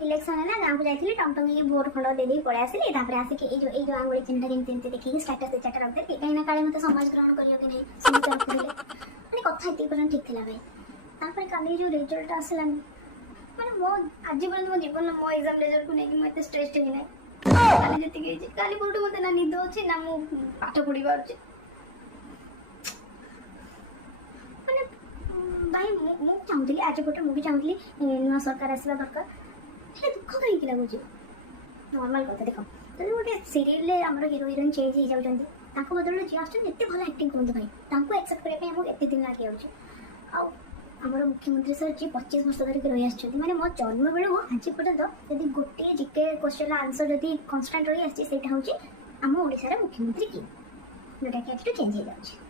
election है ना गाँव को जाइए टमटम की भोट खंड दे पलि आसली आसिक ये आंगुड़ी चिन्हटा जमी देखिए स्टाटस चार्ट रखते कहीं कहीं मत समाज ग्रहण करियो कि नहीं समस्त रखिले मैंने कथा ये पर्यटन ठीक थी भाई तापर काली जो रिजल्ट आसलानी मैंने मो आज पर्यटन मो जीवन मो एग्जाम रिजल्ट को लेकिन मत स्ट्रेस थे ना काली जी काली पुरटू मत ना निद अच्छी ना मु पाठ पढ़ी पार्छ मैंने भाई मु चाहूली आज गोटे मुझे चाहूली नुआ सरकार आसवा दरकार दुख कहीं लगुच नॉर्मल कथा देख तो गोटे सीरियल आम हिरो हिरोइन चेंज हो जाती बदल जी आसते भल एक्टिंग करते भाई एक्सेप्ट करने एत दिन लगे आमर मुख्यमंत्री सर जी 25 वर्ष धरिक रही आसने मो जन्म बेलू आज पर्यटन जब गोटे जिके क्वेश्चन आंसर जब कन्स्टाट रही आम ओडार मुख्यमंत्री किए जोटा कि आज चेंज हो जाए